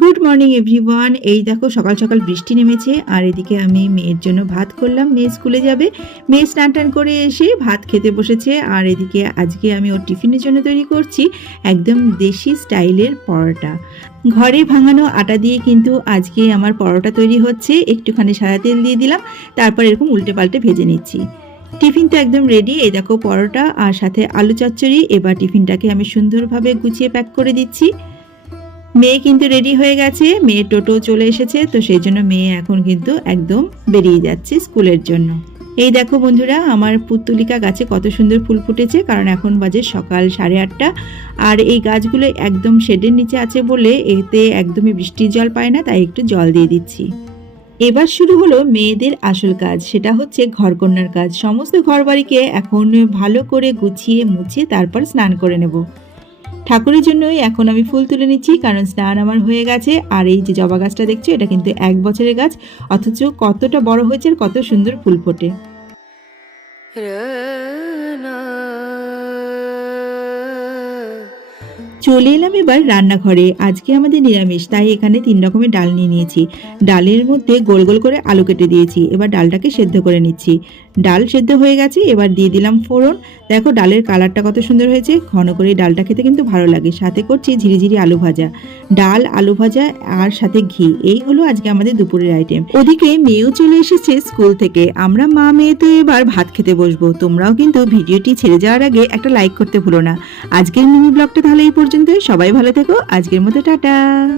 Good morning everyone. এই দেখো সকাল সকাল বৃষ্টি নেমেছে আর এদিকে আমি মেয়ের জন্য ভাত করলাম। মেয়ে স্কুলে যাবে, মেয়ে স্নান টান করে এসে ভাত খেতে বসেছে। আর এদিকে আজকে আমি ওর টিফিনের জন্য তৈরি করছি একদম দেশি স্টাইলের পরোটা। ঘরে ভাঙানো আটা দিয়ে কিন্তু আজকে আমার পরোটা তৈরি হচ্ছে। একটুখানি সাদা তেল দিয়ে দিলাম, তারপর এরকম উল্টে পাল্টে ভেজে নিচ্ছি। টিফিন তো একদম রেডি। এই দেখো পরোটা আর সাথে আলু চচ্চড়ি। এবার টিফিনটাকে আমি সুন্দরভাবে গুছিয়ে প্যাক করে দিচ্ছি। মেয়ে কিন্তু রেডি হয়ে গেছে, মেয়ের টোটো চলে এসেছে, তো সেই জন্য মেয়ে এখন কিন্তু একদম বেরিয়ে যাচ্ছে স্কুলের জন্য। এই দেখো বন্ধুরা, আমার পুত্তলিকা গাছে কত সুন্দর ফুল ফুটেছে, কারণ এখন বাজে সকাল 8:30। আর এই গাছগুলো একদম শেডের নিচে আছে বলে এতে একদমই বৃষ্টির জল পায় না, তাই একটু জল দিয়ে দিচ্ছি। এবার শুরু হলো মেয়েদের আসল কাজ, সেটা হচ্ছে ঘরকন্নার কাজ। সমস্ত ঘরবাড়িকে এখন ভালো করে গুছিয়ে মুছিয়ে তারপর স্নান করে নেব। ঠাকুরের জন্যই এখন আমি ফুল তুলে নিচ্ছি, কারণ স্নান আমার হয়ে গেছে। আর এই যে জবা গাছটা দেখছো, এটা কিন্তু 1 বছরের গাছ, অথচ কতটা বড় হয়েছে আর কত সুন্দর ফুল ফোটে। চলে এলাম এবার রান্নাঘরে। আজকে আমাদের নিরামিষ, তাই এখানে 3 রকমের ডাল নিয়ে নিয়েছি। ডালের মধ্যে গোল গোল করে আলু কেটে দিয়েছি। এবার ডালটাকে সেদ্ধ করে নিচ্ছি। ডাল সেদ্ধ হয়ে গেছে, এবার দিয়ে দিলাম ফোড়ন। দেখো ডালের কালারটা কত সুন্দর হয়েছে। ঘন করে ডালটা খেতে কিন্তু ভালো লাগে। সাথে করছি ঝিরিঝিরি আলু ভাজা। ডাল, আলু ভাজা আর সাথে ঘি, এই হলো আজকে আমাদের দুপুরের আইটেম। ওদিকে মেয়েও চলে এসেছে স্কুল থেকে। আমরা মা মেয়ে তো এবার ভাত খেতে বসবো। তোমরাও কিন্তু ভিডিওটি ছেড়ে যাওয়ার আগে একটা লাইক করতে ভুলো না। আজকের মিনি ব্লগটা তাহলে এই পর্যন্ত। সবাই ভালো থেকো। আজকের মতো টাটা।